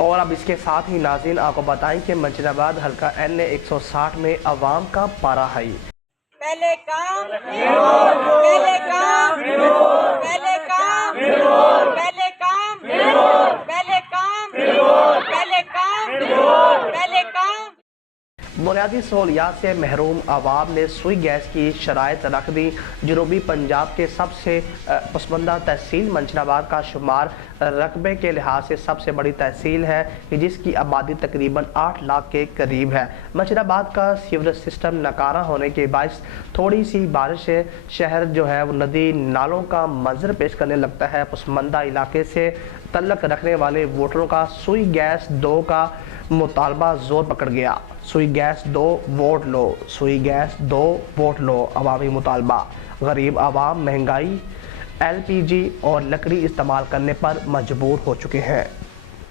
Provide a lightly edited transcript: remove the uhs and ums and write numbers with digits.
اور اب اس کے ساتھ ہی ناظرین آپ کو بتائیں کہ منشی آباد حلقہ این 160 میں عوام کا پارہ ہائی۔ پہلے کام پہلے کام پہلے کام پہلے کام پہلے کام پہلے کام پہلے کام۔ بنیادی سہولیات سے محروم عوام نے سوئی گیس کی شرائط رکھ دی۔ جنوبی پنجاب کے سب سے پسماندہ تحصیل منشی آباد کا شمار رقبے کے لحاظ سے سب سے بڑی تحصیل ہے، جس کی آبادی تقریباً 8 لاکھ کے قریب ہے۔ منشی آباد کا سیوریج سسٹم ناکارہ ہونے کے باعث تھوڑی سی بارش سے شہر جو ہے وہ ندی نالوں کا منظر پیش کرنے لگتا ہے۔ پسماندہ علاقے سے تعلق رکھنے والے ووٹروں کا سوئی گیس 2 کا مطالبہ زور پکڑ گیا۔ سوئی گیس 2 ووٹ لو، سوئی گیس 2 ووٹ لو عوامی مطالبہ۔ غریب عوام مہنگائی، LPG اور لکڑی استعمال کرنے پر مجبور ہو چکے ہیں۔